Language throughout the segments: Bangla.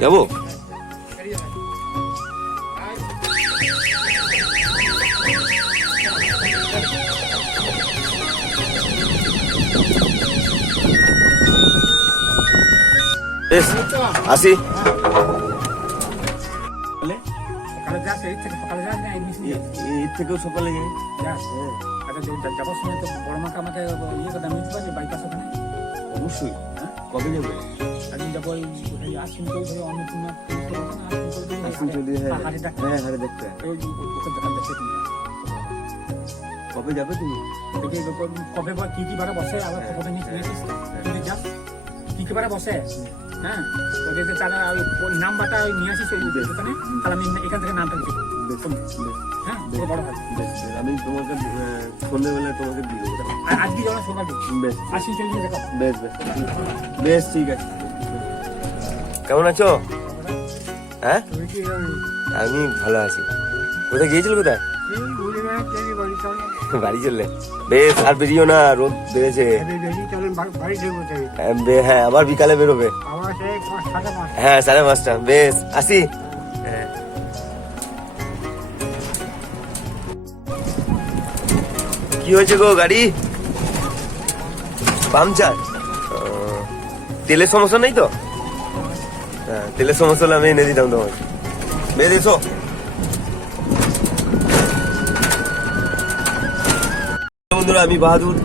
যাব? আসি। এর থেকেও সকালে যাই আচ্ছা যা- যাবার সময় তো বড় মাকে আমাকে ইয়ে কথা মিলতে পারবে বাইপাস ওখানে অবশ্যই। হ্যাঁ? কবে যাবে? আমি যাব ওই আসিন কই ওই অন্নপূর্ণা আসুন চলি হ্যাঁ হ্যাঁ দেখতে। তুমি। কবে যাবে তুমি? কবে বা কি কি বারে বসে? আবার হ্যাঁ, খবরটা নিয়ে হ্যাঁ, নিয়েছিস হ্যাঁ। যাস কি কি বারে বসে? হ্যাঁ। ওদের তারা নাম্বারটা নিয়ে আসিস ওই। দোকানে। তাহলে আমি এখান থেকে নামটা লিখে হ্যাঁ বড় হয়। আমি তোমাকে সন্ধ্যেবেলায় তোমাকে দিয়ে দেবো। আজকে যাওয়া সকাল বেশ। চল্লিশ বেশ বেশ। বেশ ঠিক আছে। কেমন আছো? হ্যাঁ? আমি ভালো আছি। কোথায় গিয়েছিল কোথায়? বাড়ি চললে বেশ আর বেরিও না রোদ বেড়েছে। হ্যাঁ, হ্যাঁ আবার বিকালে বেরোবে। হ্যাঁ সাড়ে পাঁচটা। বেশ আসি। কি হয়েছে গো গাড়ি? পাংচার তেলের সমস্যা নেই তো? হ্যাঁ তেলের সমস্যা আমি এনে দিতাম তোমাকে বেশ এসো। বন্ধুরা, আমি বাহাদুর।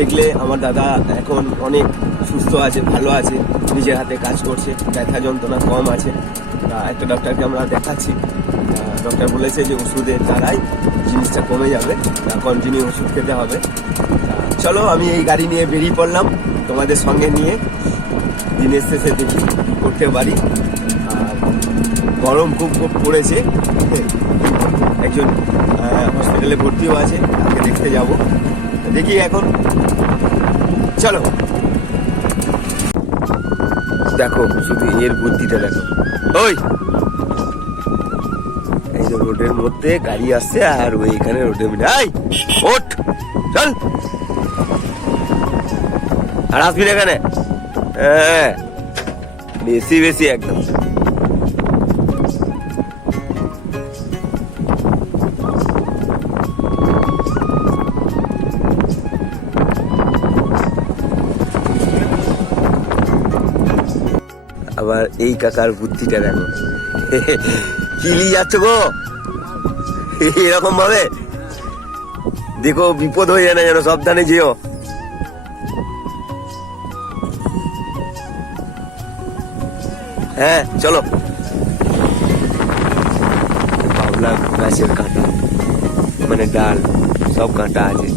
দেখলে আমার দাদা এখন অনেক সুস্থ আছে, ভালো আছে, নিজের হাতে কাজ করছে, ব্যথা যন্ত্রণা কম আছে। একটা ডক্টরকে আমরা দেখাচ্ছি। ডক্টর বলেছে যে ওষুধের দ্বারাই জিনিসটা কমে যাবে কন্টিনিউ ওষুধ খেতে হবে। চলো, আমি এই গাড়ি নিয়ে বেরিয়ে পড়লাম। তোমাদের সঙ্গে নিয়ে দিনের শেষে দেখি করতে পারি। গরম খুব খুব পড়েছে। একজন হসপিটালে ভর্তিও আছে, তাকে দেখতে যাব। দেখি এখন। চলো। দেখো, শুধু এর বুদ্ধিটা দেখো। ওই! রোডের মধ্যে গাড়ি আসছে আর ওই এখানে রোডের মধ্যে আই ওঠ, চল। আর আসবি না এখানে? হ্যাঁ বেশি বেশি একদম। আবার এই কাকার বুদ্ধিটা দেখো। কি নিয়ে যাচ্ছ গো? এরকম ভাবে দেখো, বিপদ হয়ে যায় না যেন, সাবধানে যেও। হ্যাঁ চলো। বাবলা গাছের কাঁটা মানে ডাল, সব কাঁটা আছে।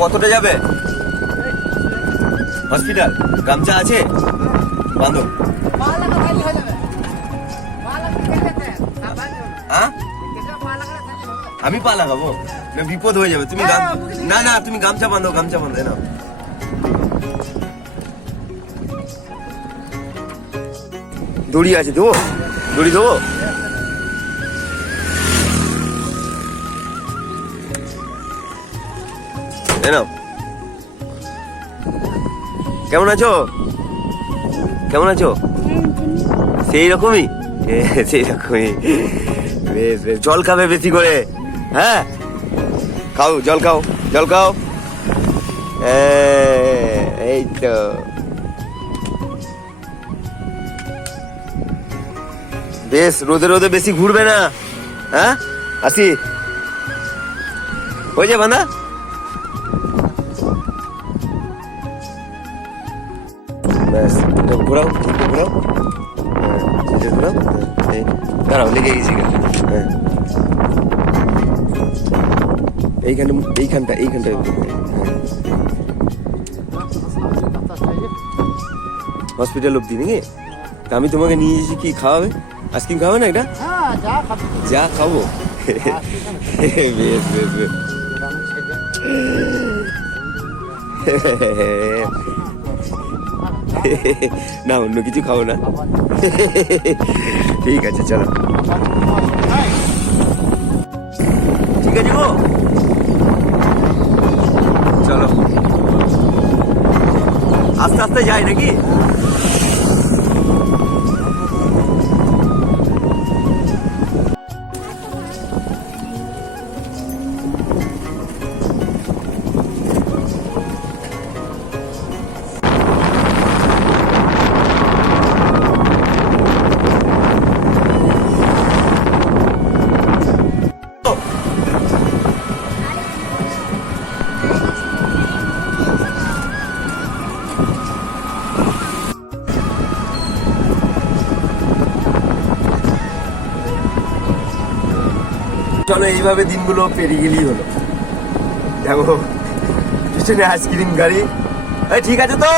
কতটা যাবে? হসপিটাল, গামছা আছে? হ্যাঁ আমি পা লাগাবো? বিপদ হয়ে যাবে। তুমি না না, তুমি গামছা বাঁধো, গামছা বাঁধে না দড়ি আছে দেবো? দড়ি দেবো? এ নাও। কেমন আছো? কেমন আছো? সেই রকমই? সেই রকমই। জল খাবে বেশি করে। হ্যাঁ? খাও, জল খাও জল খাও। এই তো। বেশ, রোদে রোদে বেশি ঘুরবে না। হ্যাঁ? আসি। ওই যে বান্ধা ব্যাস ঘোরাও ঘোরাও। হ্যাঁ ঘোরাও। হ্যাঁ, এই, দাঁড়াও লেগে গেছি। হ্যাঁ। এইখানে এইখানটা এইখানটা। হসপিটাল অব্দি নাকি? আমি তোমাকে নিয়ে এসেছি কি খাওয়াবে? আইসক্রিম খাওয়াবে না এটা? হ্যাঁ যা খাব। বেশ বেশ বেশ। না, অন্য কিছু খাও না। ঠিক আছে, চলো। ঠিক আছে গো। চলো। আস্তে আস্তে যাই নাকি? চলো, এইভাবে দিনগুলো পেরিয়ে গেলেই হলো। দেখো, পিছনে আইসক্রিম গাড়ি। এই, ঠিক আছে তো?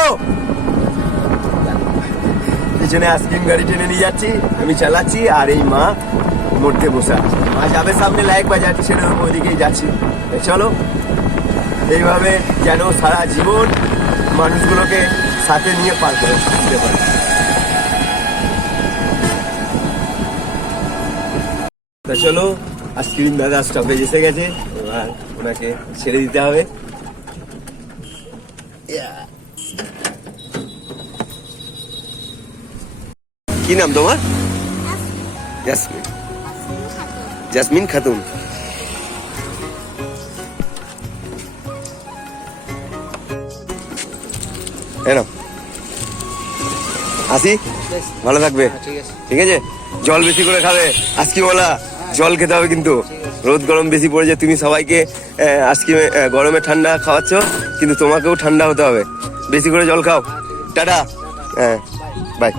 পিছনে আইসক্রিম গাড়ি টেনে নিয়ে যাচ্ছি, আমি চালাচ্ছি, আর এই মা মধ্যে বসে আছে। মা যাবে সামনে, লাইক বাজাচ্ছে দেবো ওইদিকেই যাচ্ছি। চলো। এইভাবে যেন সারা জীবন মানুষগুলোকে সাথে নিয়ে পার করে পারে। তা চলো আইসক্রিম দাদা স্টপেজ এসে গেছে এবার ওনাকে ছেড়ে দিতে হবে। কি নাম তোমার? জাসমিন জাসমিন খাতুন এরম আসি? ভালো থাকবে। ঠিক আছে। জল বেশি করে খাবে। আজকে বলা জল খেতে হবে কিন্তু। রোদ গরম বেশি পড়েছে, তুমি সবাইকে আজকে গরমে ঠান্ডা খাওয়াচ্ছ, কিন্তু তোমাকেও ঠান্ডা হতে হবে। বেশি করে জল খাও। টাটা। হ্যাঁ বাই।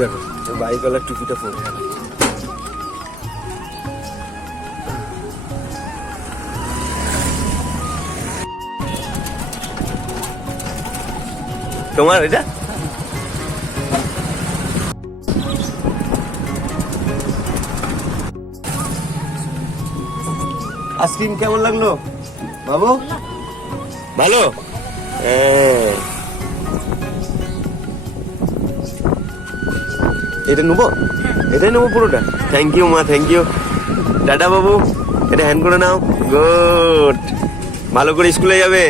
দেখো বাইকওয়ালার টুপিটা পরে। তোমার এটা? আইসক্রিম কেমন লাগল? বাবু? ভালো। হ্যাঁ। এটা নেব? এটাই নেব পুরোটা? থ্যাংক ইউ মা থ্যাংক ইউ টাটা বাবু। এটা হ্যান্ড করে নাও। গুড ভালো করে স্কুলে যাবে।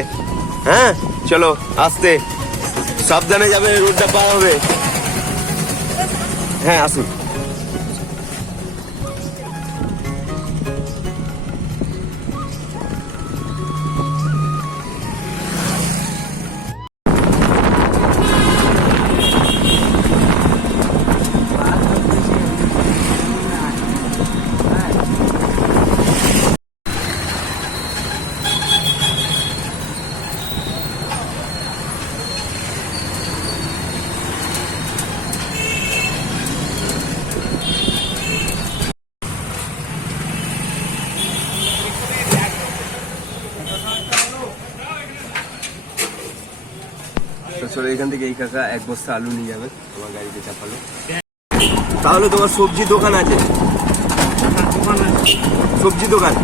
হ্যাঁ? চলো আসতে। সাবধানে যাবে রোডটা পার হবে। হ্যাঁ আসুন। এখান থেকে এই কাকা এক বস্তা আলু নিয়ে যাবে তোমার গাড়িতে চাপালো। তাহলে তোমার সবজি দোকান আছে? সবজি দোকান?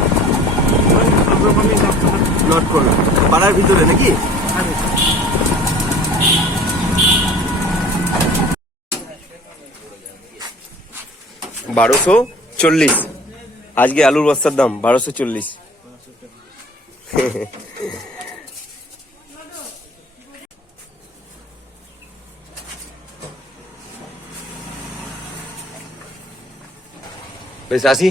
নট করো পাড়ার ভিতরে নাকি? বারোশো চল্লিশ। আজকে আলুর বস্তার দাম বারোশো চল্লিশ। বেশ, আসি।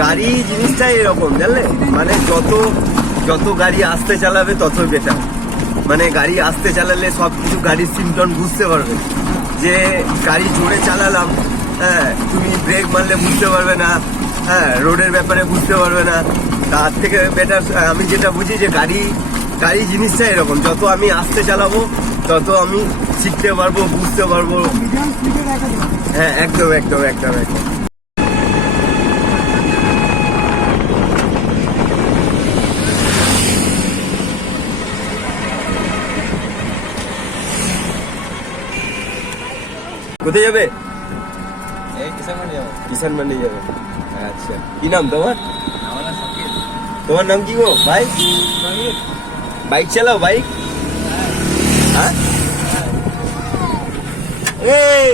গাড়ি জিনিসটা এরকম, জানলে? মানে যত যত গাড়ি আসতে চালাবে তত বেটার মানে গাড়ি আসতে চালালে সব কিছু গাড়ির সিমটন বুঝতে পারবে। যে গাড়ি জোরে চালালাম হ্যাঁ তুমি ব্রেক মারলে বুঝতে পারবে না হ্যাঁ রোডের ব্যাপারে বুঝতে পারবে না। তার থেকে বেটার আমি যেটা বুঝি যে গাড়ি গাড়ি জিনিসটা এরকম। যত আমি আসতে চালাবো তত আমি শিখতে পারব বুঝতে পারব। হ্যাঁ একদম একদম একদম একদম। কোথায় যাবে? কিষান মান্ডি যাবে। আচ্ছা কি নাম তোমার? তোমার নাম কি গো? ভাই বাইক চালাও বাইক? হ্যাঁ এই!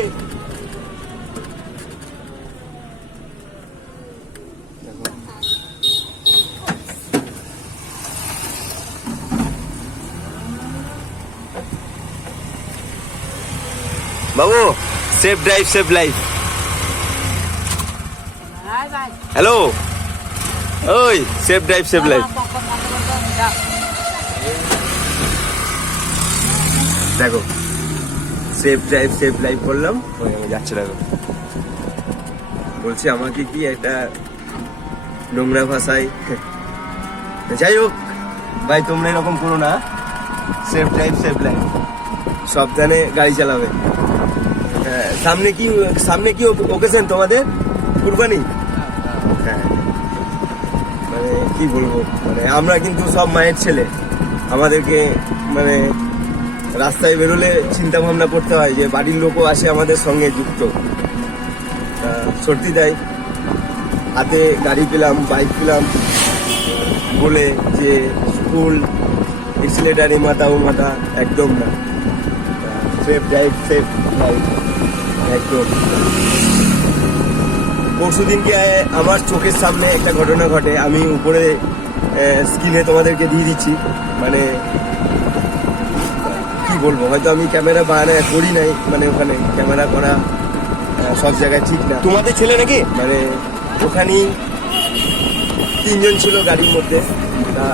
বাবু safe drive safe life hello ওই সেফ ড্রাইভ সেফ লাইফ দেখো সেফ ড্রাইভ সেফ লাইফ করলাম আমি যাচ্ছে দেখো। বলছি আমাকে কি একটা নোংরা ভাষায় যাই হোক ভাই তোমরা এরকম করো না। সেফ ড্রাইভ সেফ লাইফ সাবধানে গাড়ি চালাবে। হ্যাঁ, সামনে কি সামনে কি ওকেশন তোমাদের? কুরবানি? হ্যাঁ। মানে কি বলব? মানে আমরা কিন্তু সব মায়ের ছেলে। আমাদেরকে মানে রাস্তায় বেরোলে চিন্তা ভাবনা করতে হয় যে বাড়ির লোকও আসে আমাদের সঙ্গে যুক্ত। সর্দি দেয়, হাতে গাড়ি পেলাম, বাইক পেলাম, বলে যে স্কুল এক্সিলেটার মাথা ও মাথা একদম না। সেফ ড্রাইভ, সেফ লাইফ, একদম। পরশু দিনকে আমার চোখের সামনে একটা ঘটনা ঘটে। আমি উপরে স্ক্রিনে তোমাদেরকে দিয়ে দিচ্ছি। মানে বলব। হয়তো আমি ক্যামেরা বানায় করি নাই মানে ওখানে ক্যামেরা করা সব জায়গায় ঠিক না। তোমাদের ছেলে নাকি? মানে ওখানেই তিনজন ছিল গাড়ির মধ্যে। তা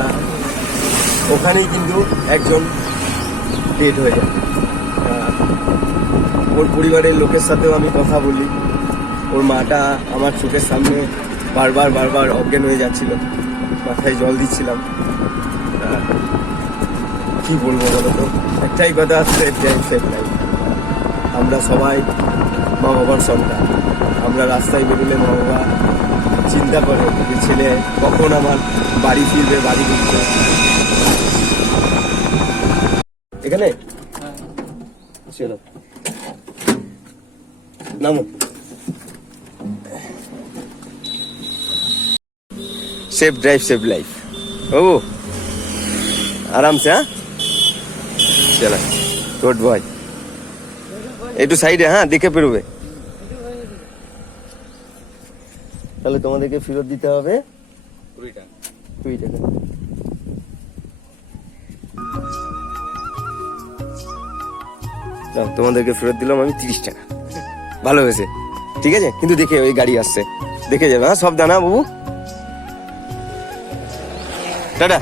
ওখানেই কিন্তু একজন ডেট হয়ে যায়। ওর পরিবারের লোকের সাথেও আমি কথা বলি। ওর মাটা আমার চোখের সামনে বারবার বারবার অজ্ঞান হয়ে যাচ্ছিল। মাথায় জল দিচ্ছিলাম। কি বলব বলো তো? একটাই কথা সেফ লাইফ আমরা সবাই মা বাবার সন্তান। আমরা রাস্তায় বেরোলে মা বাবা চিন্তা করে যে ছেলে কখন আমার বাড়ি ফিরবে বাড়ি ফিরবে এখানে? চলো নামো। সেফ ড্রাইভ সেফ লাইফ ও আরামসে হ্যাঁ? চালা। গুড বয় একটু সাইডে হ্যাঁ দেখে পেরোবে তাহলে তোমাদেরকে ফেরত দিতে হবে। কুড়ি টাকা তোমাদেরকে ফেরত দিলাম আমি তিরিশ টাকা। ভালো হয়েছে। ঠিক আছে? কিন্তু দেখে ওই গাড়ি আসছে। দেখে যাবে হ্যাঁ সব দানা বাবু। টাটা।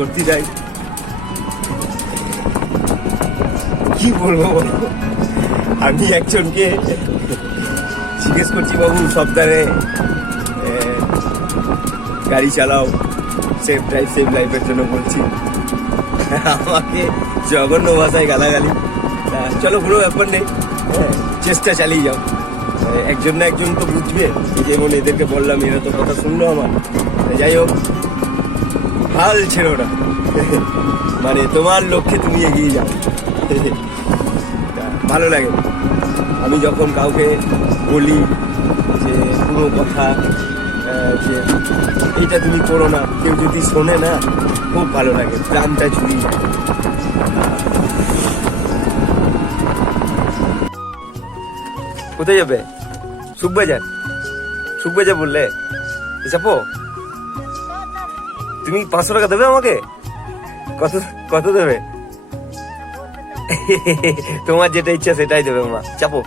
সত্যি তাই কি বলব বলো? আমি একজনকে জিজ্ঞেস করছি বাবু এ, গাড়ি চালাও সেফ ড্রাইভ সেফ লাইফের জন্য বলছি। আমাকে জঘন্য ভাষায় গালাগালি। চলো কোনো ব্যাপার নেই। চেষ্টা চালিয়ে যাও। একজন না একজন তো বুঝবে। যেমন এদেরকে বললাম এরা তো কথা শুনলো আমার। যাই হোক হাল ছেড়ো না। মানে তোমার লক্ষ্যে তুমি এগিয়ে যাও। ভালো লাগে। আমি যখন কাউকে বলি যে, কোনো কথা যে, এইটা তুমি করো না, কেউ যদি শোনে না, খুব ভালো লাগে, প্রাণটা জুড়ি কোথায় যাবে? সুখবাজার। সুখবাজার বললে? চাপো তুমি পাঁচশো টাকা দেবে আমাকে? কত কত দেবে? তোমার যেটা ইচ্ছা সেটাই দেবে, মা। চাপো।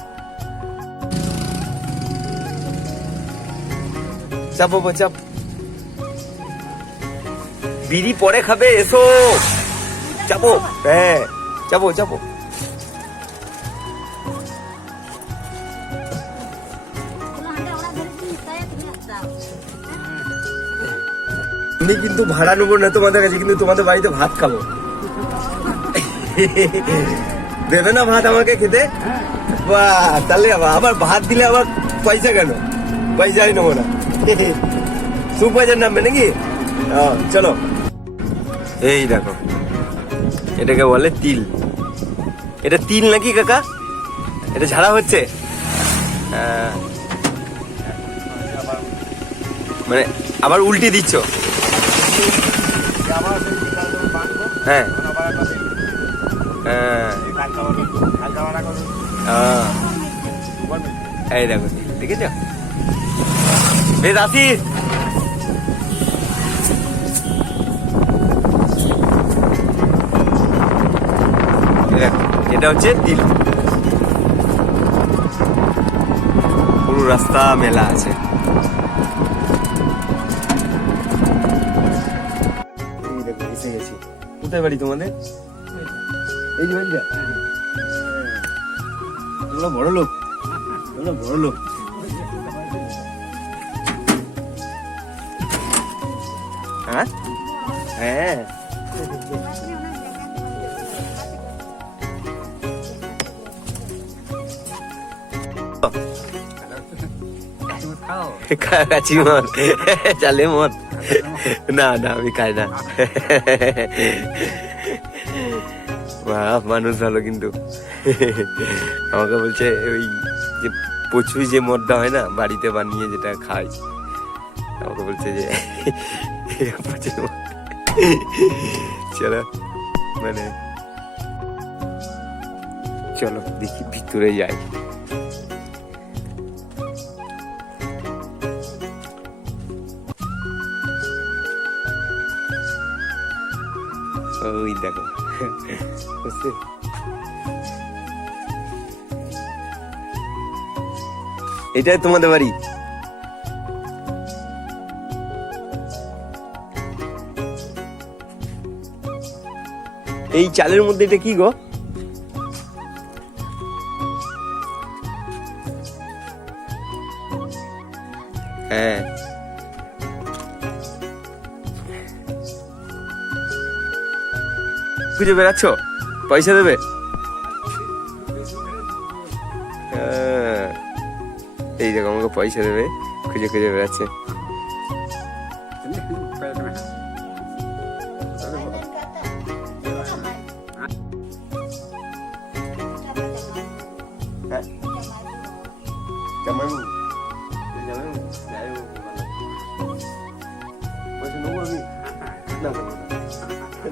চাপো চাপ। বিড়ি পরে খাবে, এসো। চাপো। হ্যাঁ চাপো চাপো। আমি কিন্তু ভাড়া নেব না তোমাদের কাছে, কিন্তু তোমাদের বাড়িতে ভাত খাব। দেবে না ভাত আমাকে খেতে? বাহ তাহলে আবার ভাত দিলে আবার পয়সা কেন? পয়সাই নেব না। সু পয়সার নামবে নাকি চলো। এই দেখো, এটাকে বলে তিল। এটা তিল নাকি, কাকা? এটা ঝাড়া হচ্ছে? হ্যাঁ। মানে আবার উল্টে দিচ্ছ? হ্যাঁ। হ্যাঁ। এই দেখো, দেখেছ? বেশ, আসি। এই এটা হচ্ছে তিল। পুরো রাস্তা মেলা আছে। কোথায় বাড়ি তোমাদের? এই যে বাড়িটা। তোমরা বড় লোক। তোমরা বড় লোক। হ্যাঁ? হ্যাঁ। কাছি মত চালে মত না না, আমি খাই না। বাপ, মানুষ ভালো কিন্তু। আমাকে বলছে, ওই যে পচুই যে মদটা হয় না, বাড়িতে বানিয়ে যেটা খাই। আমাকে বলছে যে চলো মানে চলো, দেখি, ভিতরে যাই। বুঝতে এটাই তোমাদের বাড়ি? এই চালের মধ্যে এটা কি গো? খুঁজে বেড়াচ্ছ পয়সা দেবে। এই দেখো আমাকে পয়সা দেবে খুঁজে খুঁজে বেড়াচ্ছে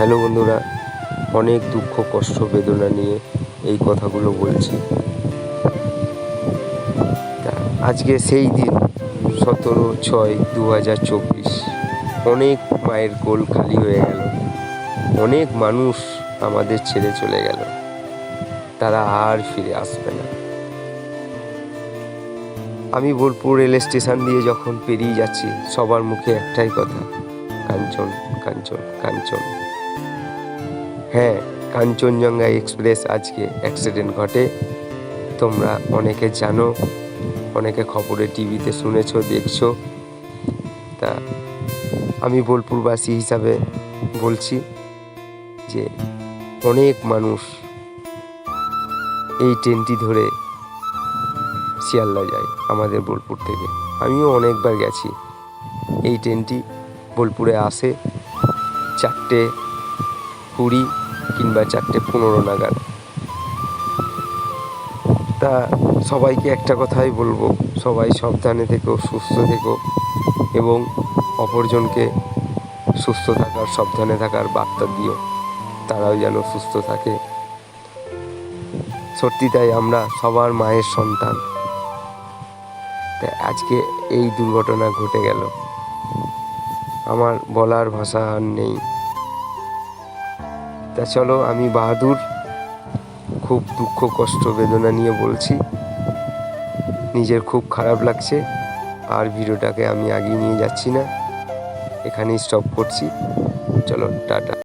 হ্যালো বন্ধুরা, অনেক দুঃখ, কষ্ট, বেদনা নিয়ে এই কথাগুলো বলছি। আজকে সেই দিন, সতেরো ছয় দু হাজার চব্বিশ, অনেক মায়ের কোল খালি হয়ে গেল। অনেক মানুষ আমাদের ছেড়ে চলে গেল। তারা আর ফিরে আসবে না। আমি বোলপুর রেল স্টেশন দিয়ে যখন পেরিয়ে যাচ্ছি, সবার মুখে একটাই কথা, কাঞ্চন কাঞ্চন কাঞ্চন। হ্যাঁ কাঞ্চনজঙ্ঘা এক্সপ্রেস আজকে অ্যাক্সিডেন্ট ঘটে। তোমরা অনেকে জানো, অনেকে খবরে টিভিতে শুনেছো, দেখছ। তা আমি বোলপুরবাসী হিসাবে বলছি যে অনেক মানুষ এই ট্রেনটি ধরে শিয়ালদা যায় আমাদের বোলপুর থেকে। আমিও অনেকবার গেছি। এই ট্রেনটি বোলপুরে আসে চারটে কুড়ি কিংবা চারটে পনেরো নাগাদ। তা সবাইকে একটা কথাই বলব, সবাই সাবধানে থেকো, সুস্থ থেকো এবং অপরজনকে সুস্থ থাকার, সাবধানে থাকার বার্তা দিও। তারাও যেন সুস্থ থাকে। সত্যি তাই আমরা সবার মায়ের সন্তান। তা আজকে এই দুর্ঘটনা ঘটে গেল। আমার বলার ভাষা আর নেই। তা চলো, আমি বাহাদুর। খুব দুঃখ, কষ্ট, বেদনা নিয়ে বলছি। নিজের খুব খারাপ লাগছে, আর ভিডিওটাকে আমি আগিয়ে নিয়ে যাচ্ছি না। এখানেই স্টপ করছি। চলো, টাটা।